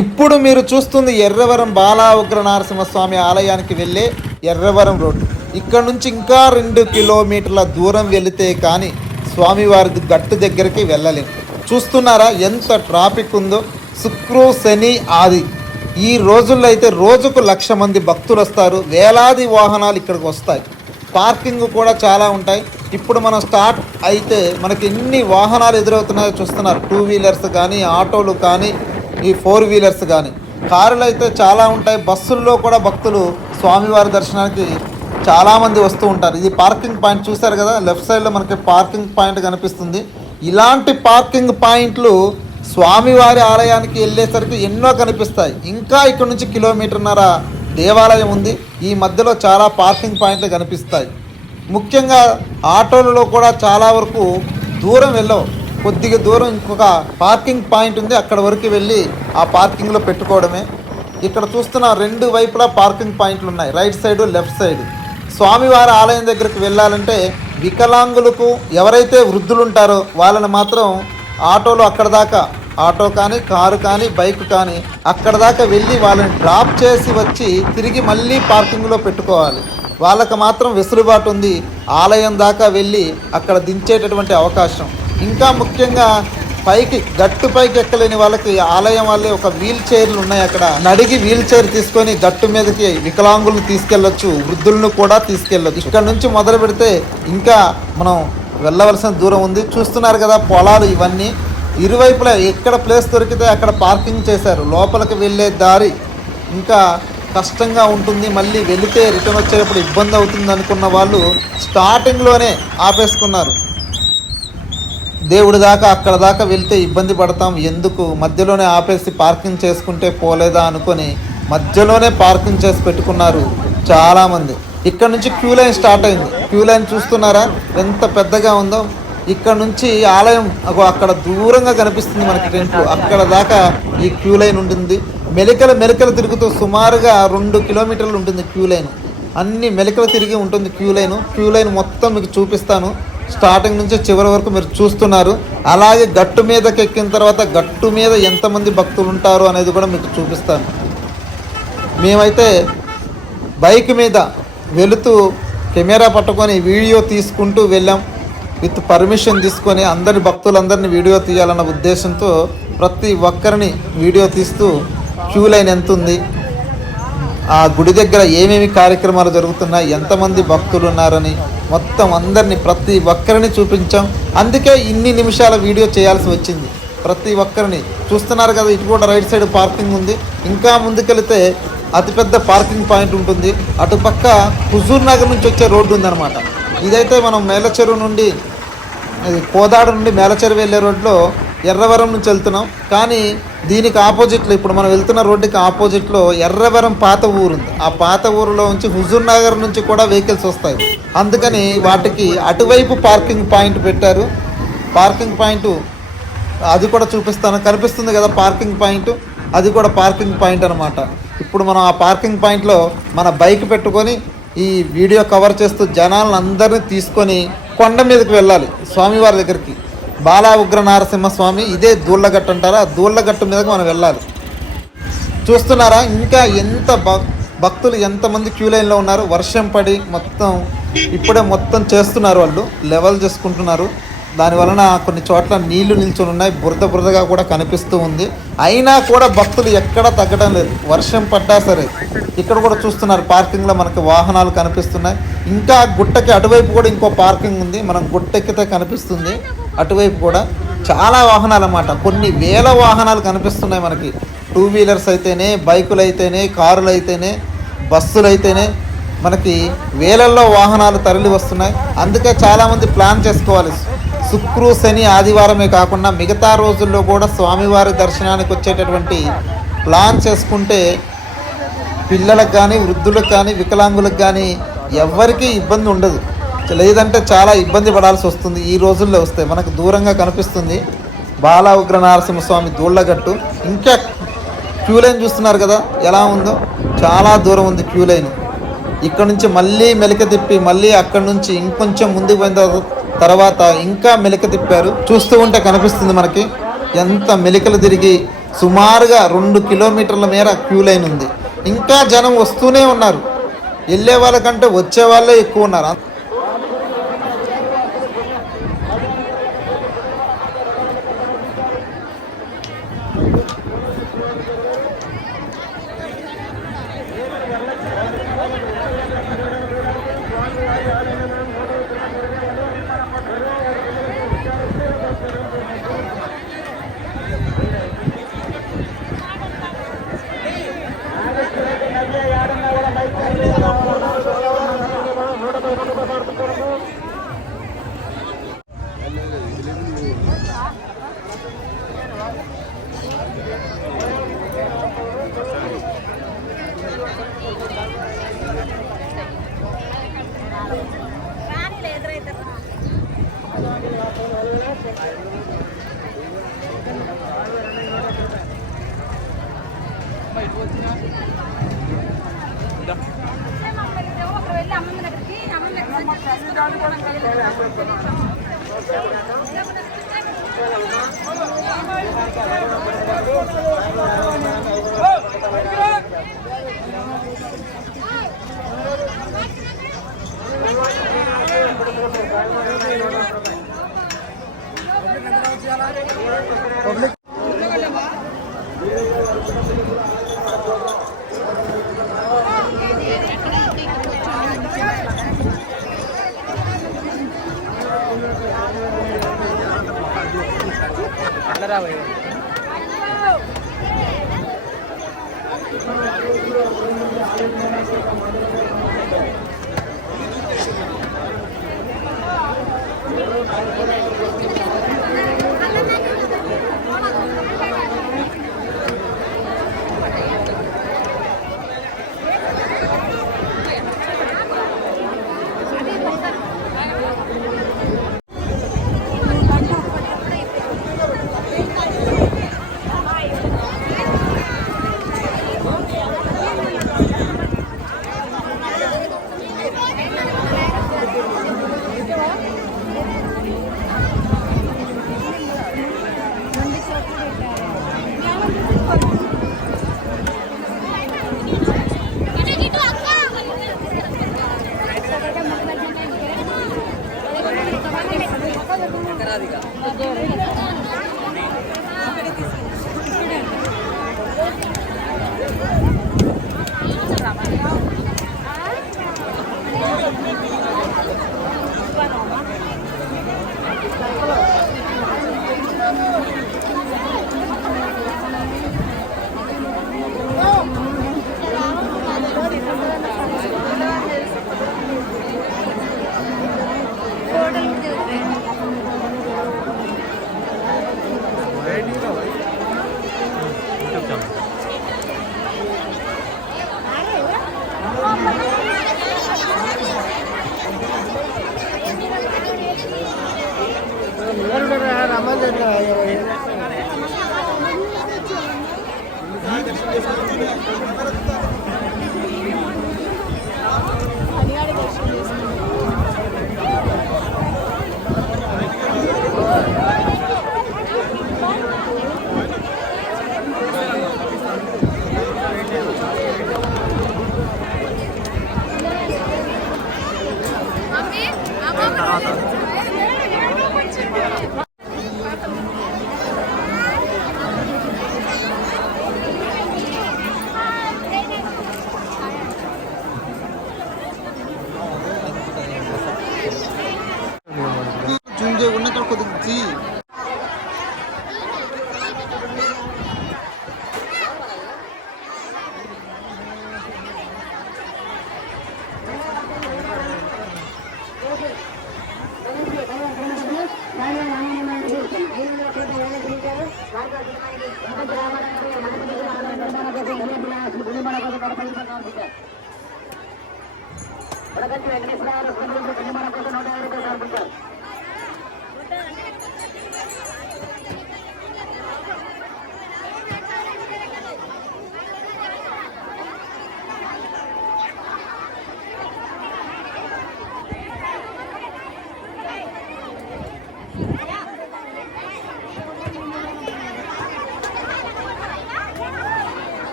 ఇప్పుడు మీరు చూస్తుంది ఎర్రవరం బాలా ఉగ్ర నరసింహస్వామి ఆలయానికి వెళ్ళే ఎర్రవరం రోడ్డు. ఇక్కడ నుంచి ఇంకా 2 కిలోమీటర్ల దూరం వెళితే కానీ స్వామివారి గట్టు దగ్గరికి వెళ్ళలేము. చూస్తున్నారా ఎంత ట్రాఫిక్ ఉందో. శుక్ర శని ఆది ఈ రోజుల్లో అయితే రోజుకు 1,00,000 మంది భక్తులు వస్తారు. వేలాది వాహనాలు ఇక్కడికి వస్తాయి. పార్కింగ్ కూడా చాలా ఉంటాయి. ఇప్పుడు మనం స్టార్ట్ అయితే మనకి ఎన్ని వాహనాలు ఎదురవుతున్నాయో చూస్తున్నారు. 2 వీలర్స్ కానీ, ఆటోలు కానీ, ఈ 4 వీలర్స్ కానీ, కారులు అయితే చాలా ఉంటాయి. బస్సుల్లో కూడా భక్తులు స్వామివారి దర్శనానికి చాలామంది వస్తూ ఉంటారు. ఇది పార్కింగ్ పాయింట్ చూశారు కదా, లెఫ్ట్ సైడ్లో మనకి పార్కింగ్ పాయింట్ కనిపిస్తుంది. ఇలాంటి పార్కింగ్ పాయింట్లు స్వామివారి ఆలయానికి వెళ్ళేసరికి ఎన్నో కనిపిస్తాయి. ఇంకా ఇక్కడ నుంచి 1.5 కిలోమీటర్ల దేవాలయం ఉంది. ఈ మధ్యలో చాలా పార్కింగ్ పాయింట్లు కనిపిస్తాయి. ముఖ్యంగా ఆటోలలో కూడా చాలా వరకు దూరం వెళ్ళవు. కొద్దిగా దూరం ఇంకొక పార్కింగ్ పాయింట్ ఉంది, అక్కడ వరకు వెళ్ళి ఆ పార్కింగ్లో పెట్టుకోవడమే. ఇక్కడ చూస్తున్న 2 వైపులా పార్కింగ్ పాయింట్లు ఉన్నాయి, రైట్ సైడు లెఫ్ట్ సైడు. స్వామివారి ఆలయం దగ్గరికి వెళ్ళాలంటే వికలాంగులకు ఎవరైతే వృద్ధులు ఉంటారో వాళ్ళని మాత్రం ఆటోలో అక్కడ దాకా, ఆటో కానీ, కారు కానీ, బైక్ కానీ అక్కడ దాకా వెళ్ళి వాళ్ళని డ్రాప్ చేసి వచ్చి తిరిగి మళ్ళీ పార్కింగ్లో పెట్టుకోవాలి. వాళ్ళకి మాత్రం వెసులుబాటు ఉంది ఆలయం దాకా వెళ్ళి అక్కడ దించేటటువంటి అవకాశం. ఇంకా ముఖ్యంగా గట్టు పైకి ఎక్కలేని వాళ్ళకి ఆలయం వాళ్ళే ఒక వీల్ చైర్లు ఉన్నాయి. అక్కడ నడిగి వీల్ చైర్ తీసుకొని గట్టు మీదకి వికలాంగులను తీసుకెళ్ళొచ్చు, వృద్ధులను కూడా తీసుకెళ్ళొచ్చు. ఇక్కడ నుంచి మొదలు పెడితే ఇంకా మనం వెళ్ళవలసిన దూరం ఉంది. చూస్తున్నారు కదా పొలాలు ఇవన్నీ. ఇరువైపులా ఎక్కడ ప్లేస్ దొరికితే అక్కడ పార్కింగ్ చేశారు. లోపలికి వెళ్ళే దారి ఇంకా కష్టంగా ఉంటుంది. మళ్ళీ వెళితే రిటర్న్ వచ్చేటప్పుడు ఇబ్బంది అవుతుంది అనుకున్న వాళ్ళు స్టార్టింగ్లోనే ఆపేసుకున్నారు. దేవుడి దాకా అక్కడ దాకా వెళ్తే ఇబ్బంది పడతాం, ఎందుకు మధ్యలోనే ఆపేసి పార్కింగ్ చేసుకుంటే పోలేదా అనుకొని మధ్యలోనే పార్కింగ్ చేసి పెట్టుకున్నారు చాలామంది. ఇక్కడ నుంచి క్యూ లైన్ స్టార్ట్ అయింది. క్యూ లైన్ చూస్తున్నారా ఎంత పెద్దగా ఉందో. ఇక్కడ నుంచి ఆలయం అక్కడ దూరంగా కనిపిస్తుంది మనకి టెంట్, అక్కడ దాకా ఈ క్యూ లైన్ ఉంటుంది. మెలికలు తిరుగుతూ సుమారుగా 2 కిలోమీటర్లు ఉంటుంది క్యూ లైన్. అన్ని మెలికలు తిరిగి ఉంటుంది క్యూ లైన్ మొత్తం మీకు చూపిస్తాను. స్టార్టింగ్ నుంచి చివరి వరకు మీరు చూస్తున్నారు. అలాగే గట్టు మీదకి ఎక్కిన తర్వాత గట్టు మీద ఎంతమంది భక్తులు ఉంటారు అనేది కూడా మీకు చూపిస్తాను. మేమైతే బైక్ మీద వెళుతూ కెమెరా పట్టుకొని వీడియో తీసుకుంటూ వెళ్ళాం. విత్ పర్మిషన్ తీసుకొని భక్తులందరినీ వీడియో తీయాలన్న ఉద్దేశంతో ప్రతి ఒక్కరిని వీడియో తీస్తూ క్యూ లైన్ ఎంత ఉంది, ఆ గుడి దగ్గర ఏమేమి కార్యక్రమాలు జరుగుతున్నాయి, ఎంతమంది భక్తులు ఉన్నారని మొత్తం అందరినీ ప్రతి ఒక్కరిని చూపించాం. అందుకే ఇన్ని నిమిషాల వీడియో చేయాల్సి వచ్చింది. ప్రతి ఒక్కరిని చూస్తున్నారు కదా. ఇటు కూడా రైట్ సైడ్ పార్కింగ్ ఉంది. ఇంకా ముందుకెళ్తే అతిపెద్ద పార్కింగ్ పాయింట్ ఉంటుంది. అటుపక్క హుజూర్ నగర్ నుంచి వచ్చే రోడ్డు ఉందన్నమాట. ఇదైతే మనం మేలచెరువు నుండి, కోదాడ నుండి మేలచెరువు వెళ్ళే రోడ్లో ఎర్రవరం నుంచి వెళ్తున్నాం. కానీ దీనికి ఆపోజిట్లో, ఇప్పుడు మనం వెళ్తున్న రోడ్డుకి ఆపోజిట్లో ఎర్రవరం పాత ఊరు ఉంది. ఆ పాత ఊరిలో నుంచి హుజూర్ నగర్ నుంచి కూడా వెహికల్స్ వస్తాయి. అందుకని వాటికి అటువైపు పార్కింగ్ పాయింట్ పెట్టారు. పార్కింగ్ పాయింట్ అది కూడా చూపిస్తాను. కనిపిస్తుంది కదా పార్కింగ్ పాయింట్, అది కూడా పార్కింగ్ పాయింట్ అనమాట. ఇప్పుడు మనం ఆ పార్కింగ్ పాయింట్లో మన బైక్ పెట్టుకొని ఈ వీడియో కవర్ చేస్తూ జనాలను అందరినీ తీసుకొని కొండ మీదకి వెళ్ళాలి స్వామివారి దగ్గరికి. బాలా ఉగ్ర నరసింహస్వామి, ఇదే దూళ్ళగట్టు అంటారా, ఆ దూళ్ళగట్టు మీదకి మనం వెళ్ళాలి. చూస్తున్నారా ఇంకా ఎంత భక్తులు ఎంతమంది క్యూ లైన్లో ఉన్నారు. వర్షం పడి ఇప్పుడే మొత్తం చేస్తున్నారు, వాళ్ళు లెవెల్ చేసుకుంటున్నారు. దానివలన కొన్ని చోట్ల నీళ్లు నిల్చొని ఉన్నాయి, బురదగా కూడా కనిపిస్తూ ఉంది. అయినా కూడా భక్తులు ఎక్కడా తగ్గడం లేదు, వర్షం పడ్డా సరే. ఇక్కడ కూడా చూస్తున్నారు పార్కింగ్లో మనకి వాహనాలు కనిపిస్తున్నాయి. ఇంకా గుట్టకి అటువైపు కూడా ఇంకో పార్కింగ్ ఉంది, మనం గుట్టెక్కితే కనిపిస్తుంది. అటువైపు కూడా చాలా వాహనాలు అన్నమాట, కొన్ని వేల వాహనాలు కనిపిస్తున్నాయి మనకి. 2 వీలర్స్ అయితేనే, బైకులు అయితేనే, కారులు అయితేనే, బస్సులు అయితేనే మనకి వేలల్లో వాహనాలు తరలి వస్తున్నాయి. అందుకే చాలామంది ప్లాన్ చేసుకోవాలి. శుక్ర శని ఆదివారమే కాకుండా మిగతా రోజుల్లో కూడా స్వామివారి దర్శనానికి వచ్చేటటువంటి ప్లాన్ చేసుకుంటే పిల్లలకు కానీ, వృద్ధులకు కానీ, వికలాంగులకు కానీ ఎవ్వరికీ ఇబ్బంది ఉండదు. లేదంటే చాలా ఇబ్బంది పడాల్సి వస్తుంది. ఈ రోజుల్లో వస్తే మనకు దూరంగా కనిపిస్తుంది బాలా ఉగ్ర నరసింహస్వామి దూళ్ళగట్టు. ఇంకా క్యూ లైన్ చూస్తున్నారు కదా ఎలా ఉందో, చాలా దూరం ఉంది క్యూ లైన్. ఇక్కడ నుంచి మళ్ళీ మెలిక తిప్పి మళ్ళీ అక్కడ నుంచి ఇంకొంచెం ముందుకు పోయిన తర్వాత ఇంకా మెలిక తిప్పారు. చూస్తూ ఉంటే కనిపిస్తుంది మనకి ఎంత మెలికలు తిరిగి సుమారుగా 2 కిలోమీటర్ల మేర క్యూ లైన్ ఉంది. ఇంకా జనం వస్తూనే ఉన్నారు. వెళ్ళే వాళ్ళకంటే వచ్చే వాళ్ళే ఎక్కువ ఉన్నారు.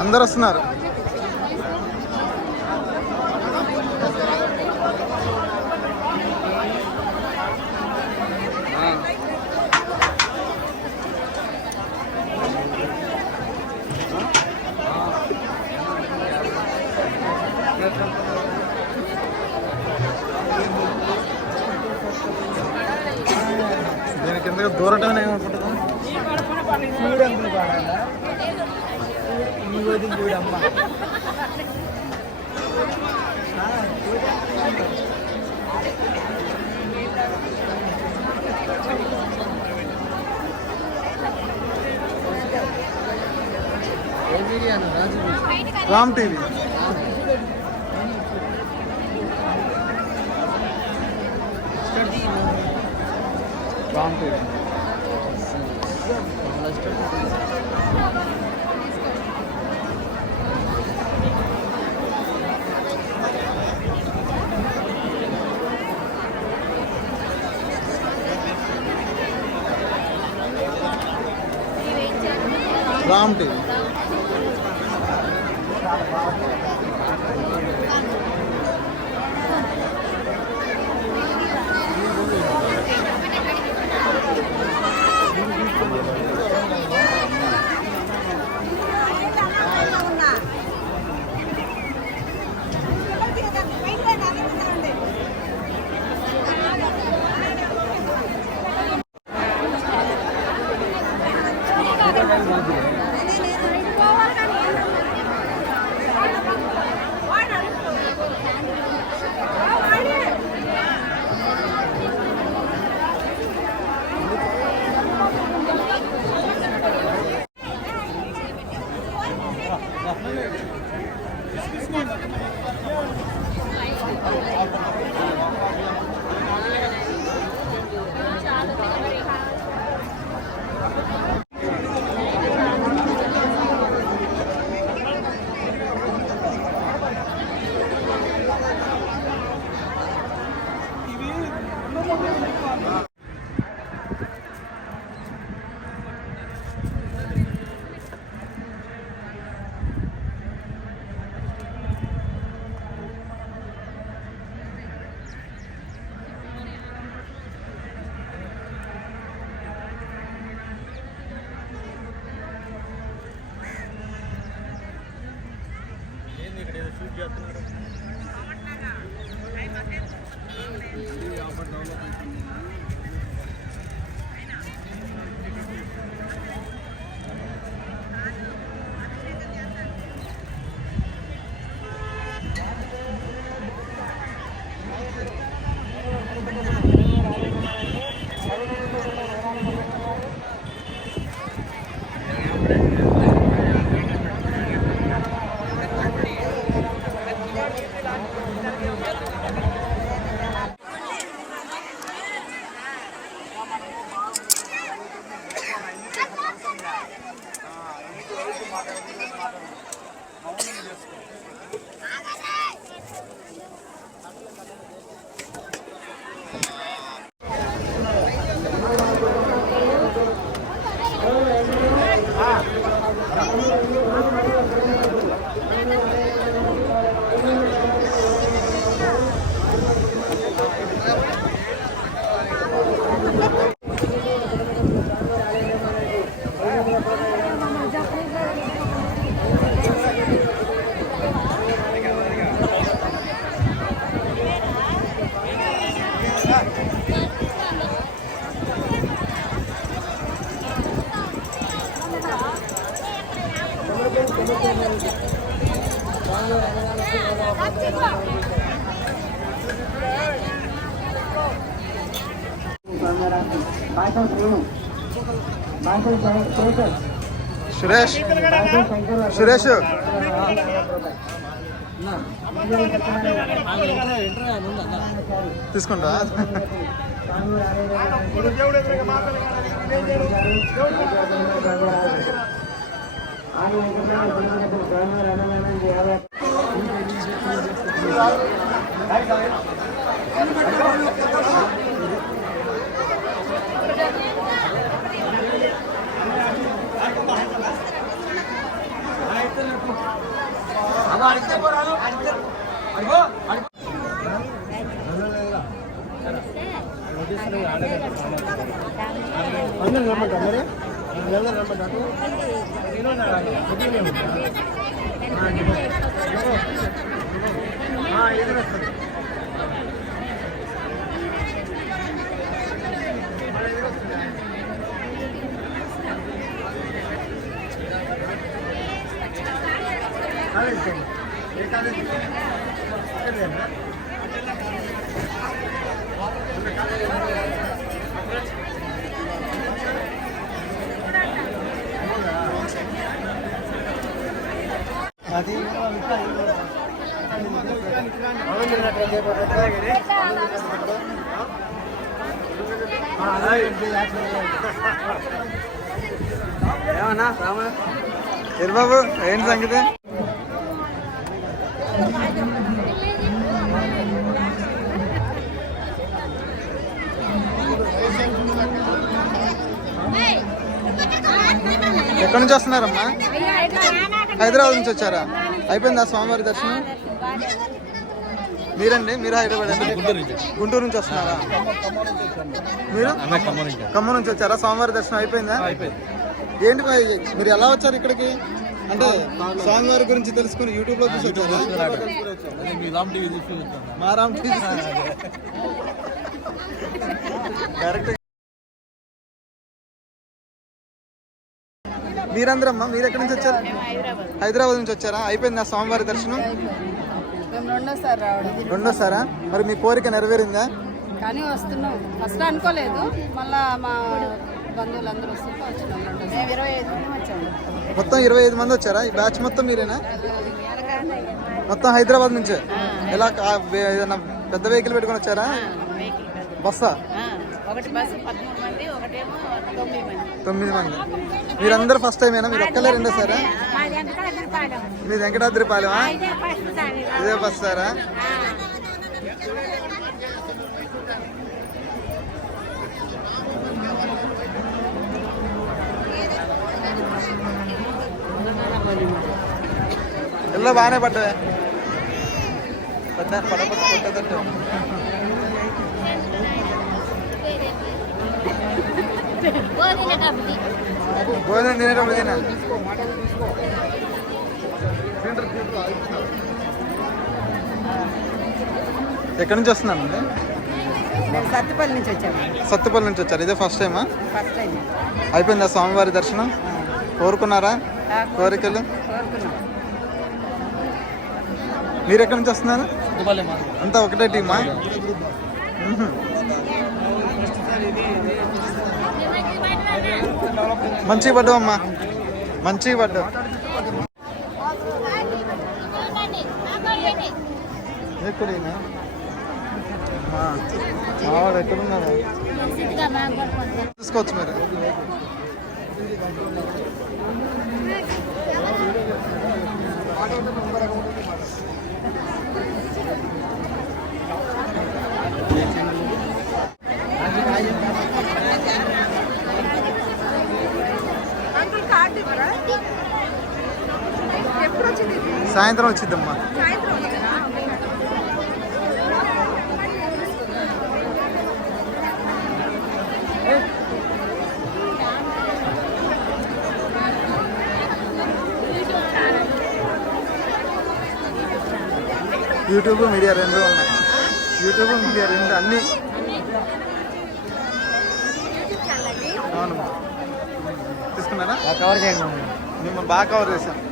అందరు వస్తున్నారు. దీనికి ఎందుకు దూరటం ఏమనుకుంటున్నా Ram TV. Ram TV. Ram TV. Suresh Suresh తీసుకుంటా బాబు ఏంటి సంగతి? ఎక్కడి నుంచి వస్తున్నారమ్మా? హైదరాబాద్ నుంచి వచ్చారా? అయిపోయిందా స్వామివారి దర్శనం? మీరండి? మీరు హైదరాబాద్ అండి? గుంటూరు నుంచి వస్తున్నారా? మీరు ఖమ్మం నుంచి వచ్చారా? స్వామివారి దర్శనం అయిపోయిందా? ఏంటి మీరు ఎలా వచ్చారు ఇక్కడికి? అంటే స్వామివారి గురించి తెలుసుకుని యూట్యూబ్ లో చూసి వచ్చారా? మా రామ్ టీవీ డైరెక్ట్. మీరందరమ్మా మీరు ఎక్కడి నుంచి వచ్చారు? హైదరాబాద్ నుంచి వచ్చారా? అయిపోయిందా స్వామివారి దర్శనం? రెండోసారా? మరి మీ కోరిక నెరవేరిందా? కానీ వస్తున్నాం, ఫస్ట్ అనుకోలేదు, మళ్ళా మా బంధువులందరూ వస్తుంటే వచ్చినాం. 25 మంది వచ్చాము. మొత్తం 25 మంది వచ్చారా? ఈ బ్యాచ్ మొత్తం మీరేనా? మొత్తం హైదరాబాద్ నుంచే? ఎలా ఏదైనా పెద్ద వెహికల్ పెట్టుకొని వచ్చారా? బస్సా? ఒకటి బస్సు 13 మంది, ఒకటేమో 9 మంది. మీరందరూ ఫస్ట్ టైమేనా? మీరు ఒక్కలే రెండోసారా? మీ వెంకటాద్రిపాలెమా? ఇదే బస్ సారా? ఎల్లో బాగానే పడ్డవే పడ్డదట్టు. భోజనం తినేటప్పుడు తినా. ఎక్కడి నుంచి వస్తున్నానండి? సత్తుపల్లి నుంచి వచ్చాము. సత్తుపల్లి నుంచి వచ్చారు? ఇదే ఫస్ట్ టైమా? First time. అయిపోయిందా స్వామివారి దర్శనం? కోరుకున్నారా కోరికలు? మీరు ఎక్కడి నుంచి వస్తున్నారు? అంతా ఒకటే టీమా? మంచిగా పడ్డావమ్మా, మంచిగా పడ్డావు. ఎక్కడైనా మావాడు ఎక్కడున్నాడు? తీసుకోవచ్చు మీరు. సాయంత్రం వచ్చిద్దమ్మా. యూట్యూబ్ మీడియా రెండు ఉన్నాయి. యూట్యూబ్ మీడియా రెండు అన్నీ. అవునమ్మా తీసుకున్నారా? కవర్ చేయండి. మిమ్మల్ని బాగా కవర్ చేశాను.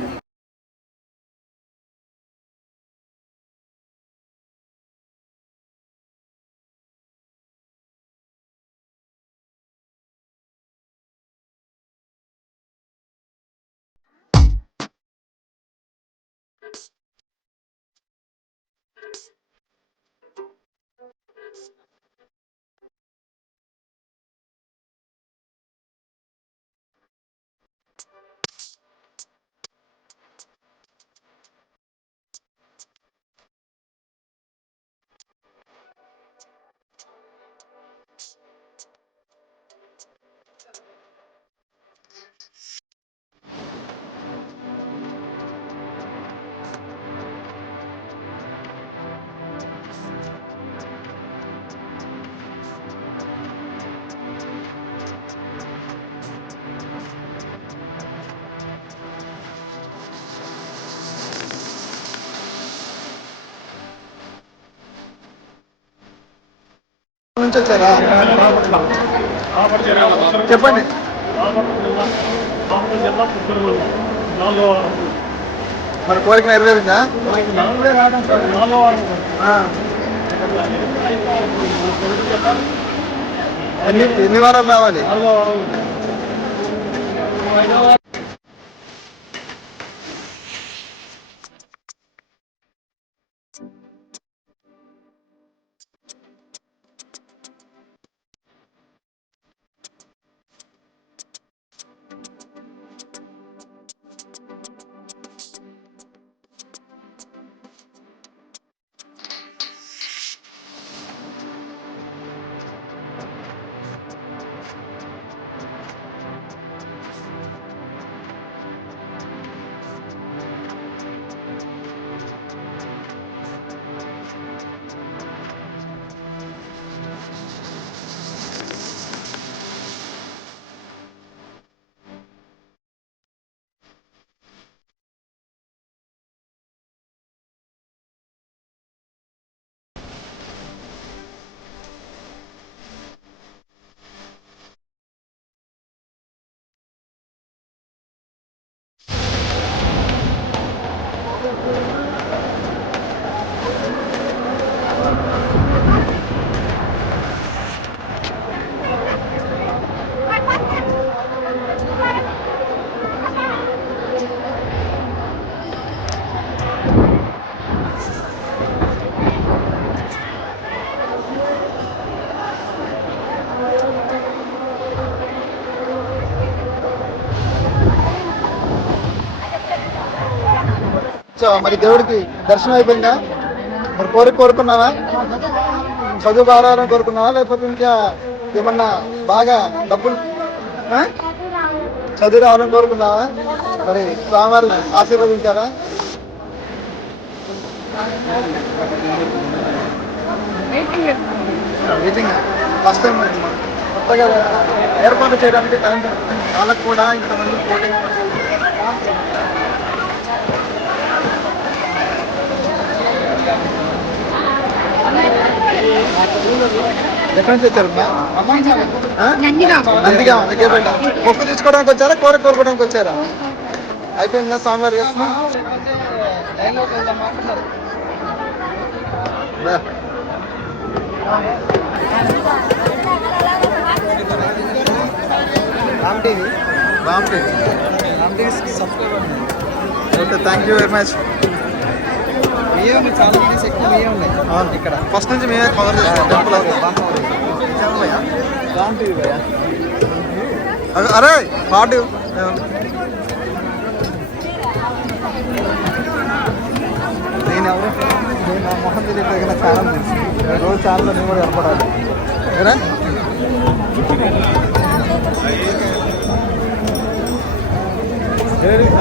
నుంచి వచ్చారా? చెప్పండి. మరి కోరిక నెరవేరిందా? ఎన్ని వారాలు రావాలి? మరి దేవుడికి దర్శనం అయిపోయిందా? మరి కోరుకున్నావా? చదువు బాగాలని కోరుకున్నావా, లేకపోతే ఇంకా ఏమన్నా బాగా డబ్బులు చదువు రావాలని కోరుకున్నావా? మరి స్వామివారు ఆశీర్వదించారా? మీటింగ్ ఫస్ట్ టైం కొత్తగా ఏర్పాటు చేయడానికి టైం వాళ్ళకు కూడా ఇంతమంది పోటీ. ఎక్కడి నుంచి వచ్చారు? నందిగా దగ్గర మొక్కు తీసుకోవడానికి వచ్చారా, కోరుకోవడానికి వచ్చారా? అయిపోయిందా స్వామివారి? Ram TV subscriber. Okay, thank you very much. చాలా ఎక్కువ ఉన్నాయి ఇక్కడ. ఫస్ట్ నుంచి మేమే కవర్ చేస్తాం టెంపుల్. రామ్ టీవీ భయ్యా. అరే పాటు నేను ఎవరు, నేను నా మొహం తెలియక ఛానల్ తెలుసు. రోజు ఛానల్లో నేను కూడా ఏర్పడాలి.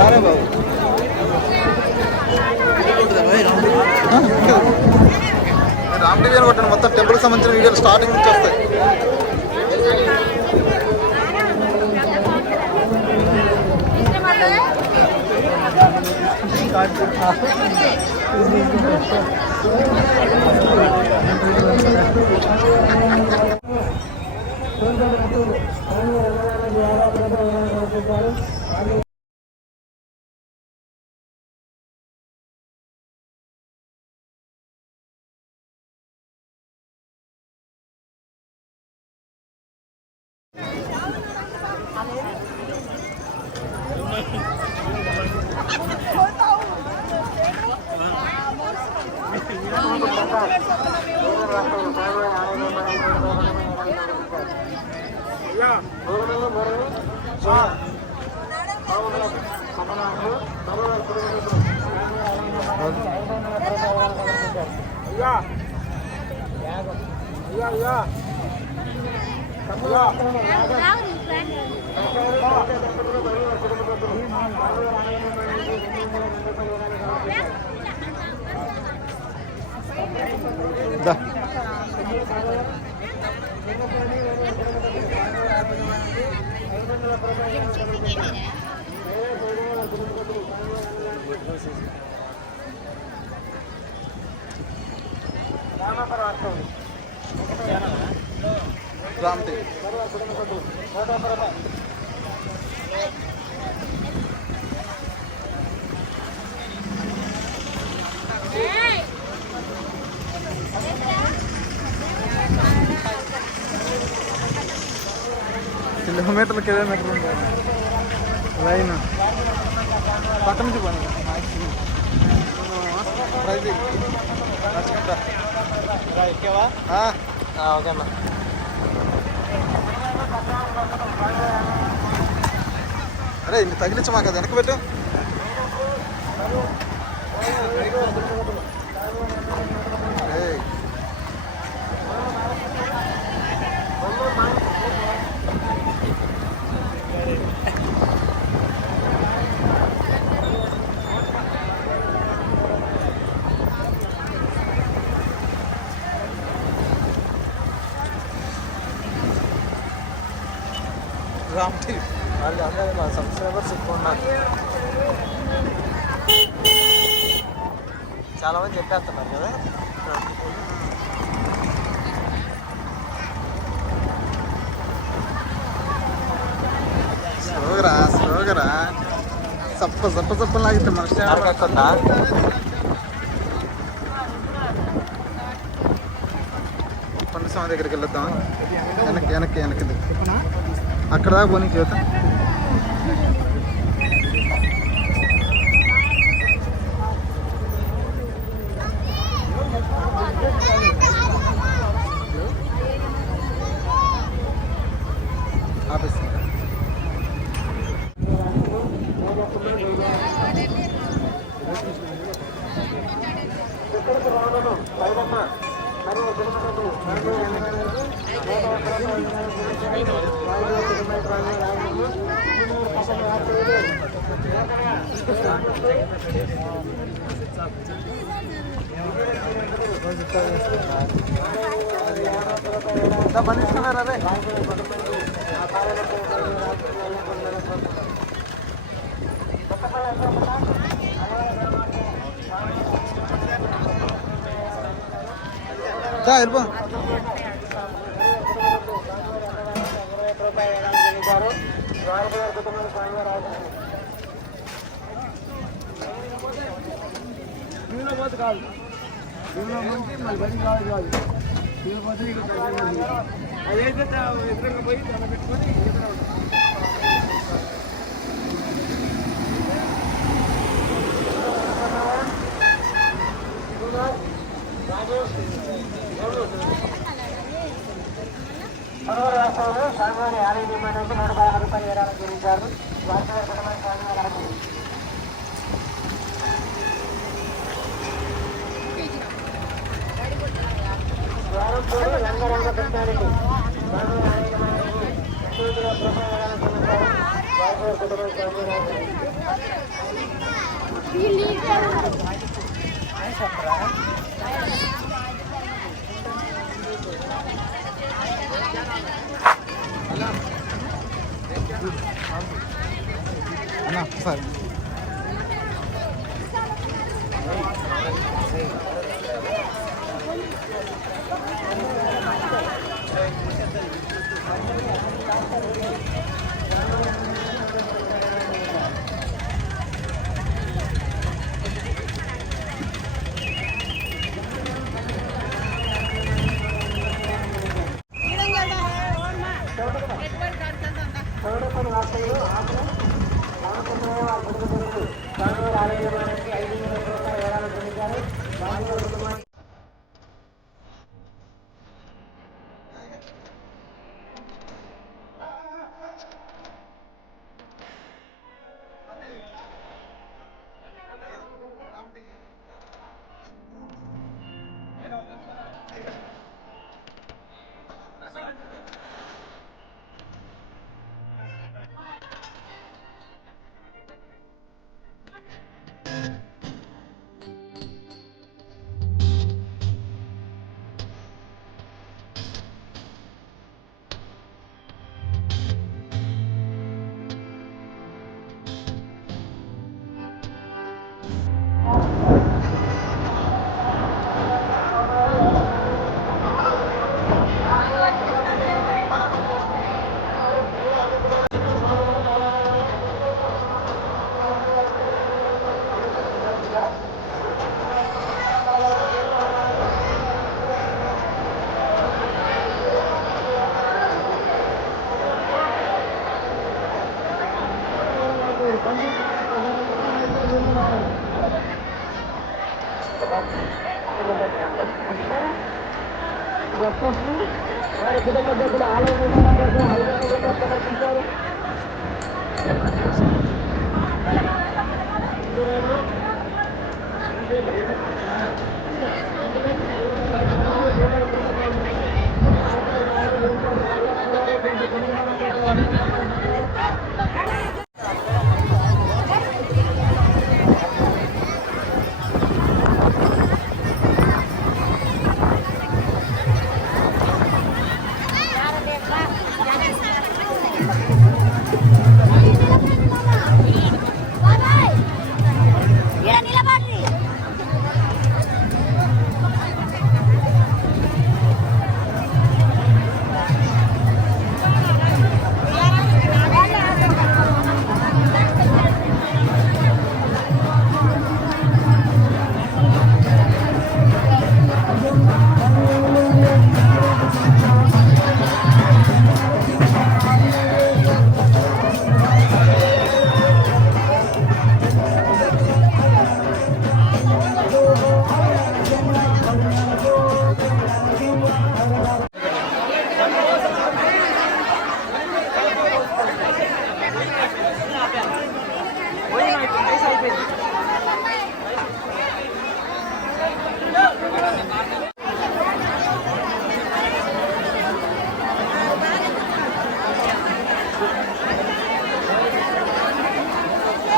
సరే బాబు. రామ్ టీవీ అని కొట్టాను, మొత్తం టెంపుల్కి సంబంధించిన వీడియోలు స్టార్టింగ్ నుంచి వస్తాయి. రామ్ది కిలోమీటర్లు ఉంది లైన్ పక్క నుంచి పోనీ ఓకే అన్న. అరే ఇంక తగిలించ మాకు అది వెనక పెట్టు. ఏయ్. రామ్ టీవీ వాళ్ళు అందరూ మా సబ్స్క్రైబర్స్ ఎక్కువ ఉన్నారు. చాలా మంది చెప్పేస్తున్నారు కదా. స్లోగరా సప్ప లాగితే మనసు కట్టుందా. పండు స్వామి దగ్గరికి వెళ్ళొద్దాం. వెనక్కి అక్కడ దాకా పోనీ చేత. ఆఫీస్ బంధిస్తున్నారా రే. వెళ్ళిపో. రాష్ట్రంలో స్వామివారి ఆలయ నిర్మాణానికి 110 రూపాయలు విరాళం చెల్లించారు. రంగరంగ కృష్ణారెడ్డి స్వామివారి ఆలయ నిర్మాణానికి 200 రూపాయలు విరాళం చెల్లించారు. వారి కుటుంబం స్వామివారి సరే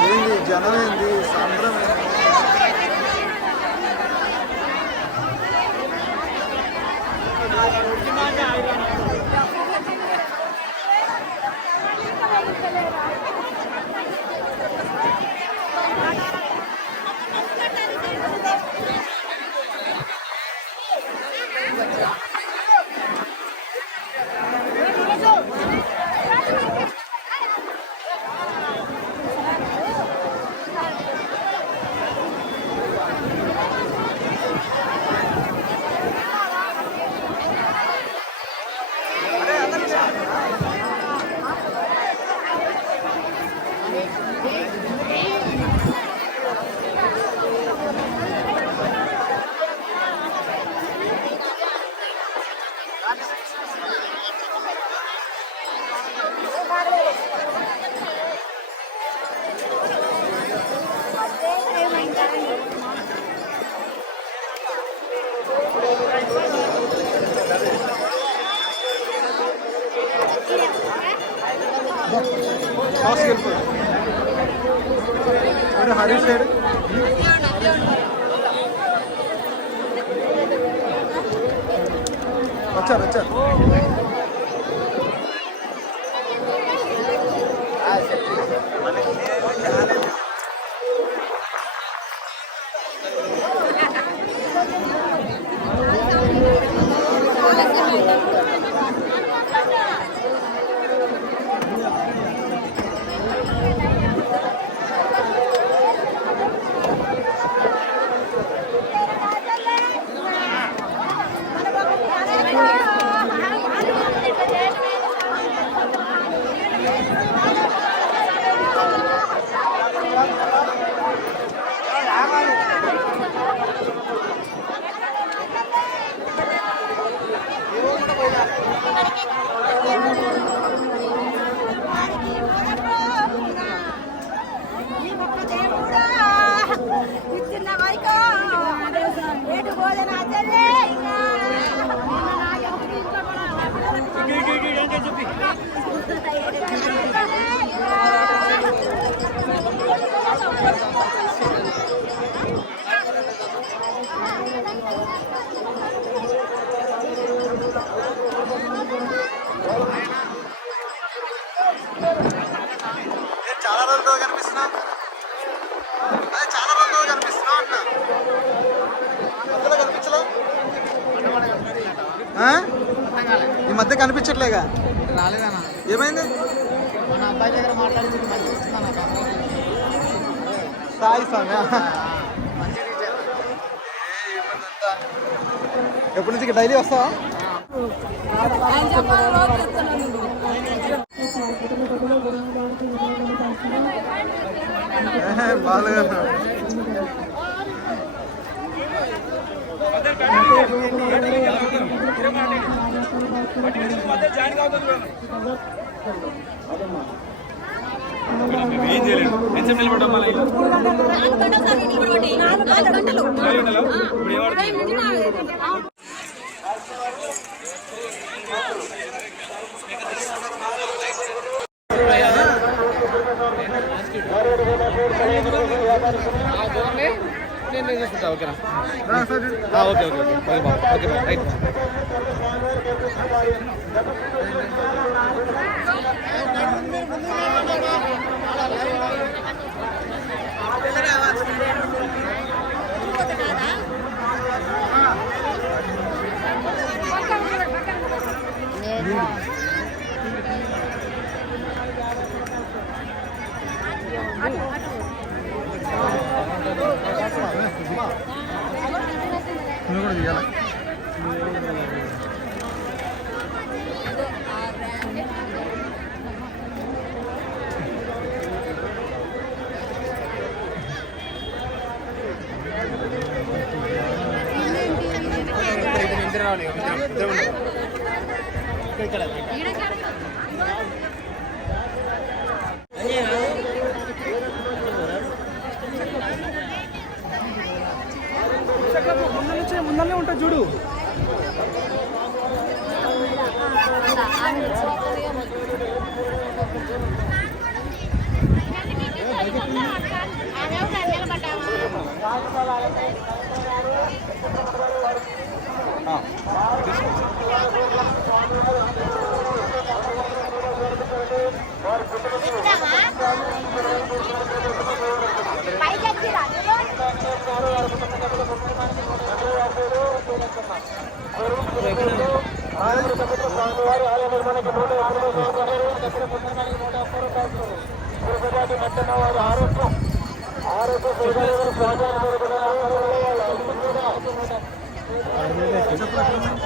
ఏంది జనం ఏంది సంబరం ఏంది? హరీష్ సైడ్ వచ్చారు చాలా రోజులుగా కనిపిస్తున్నావు, అదే చాలా రోజులుగా కనిపిస్తున్నావు అన్న. మధ్యలో కనిపించలే, ఈ మధ్య కనిపించట్లేగా. రాలేదన్నా, ఏమైంది? మన అబ్బాయి దగ్గర మాట్లాడించి మంచి వచ్చిందన్న సాయి స్వామి మంచి టీచర్. ఎప్పటి నుంచి డైలీ వస్తావా? ఆయన చెప్పాలి. బాగా ఏం చేయలేదు ఎంతసేపు నిలబడ్డాం మళ్ళీ 4 గంటలు ఇప్పుడు ఏమవుతుంది నేను చూసుకుంటా ఓకేనా ఓకే ఓకే ఓకే ఓకే బాబు ఓకే బాబు రైట్ నువ్వు కూడా తీయాలి ఇద్దరు రావాలి ఇద్దరు ఉన్నారు ఇక్కడ ముందరనే ఉంటా చూడు ఆరోగ్య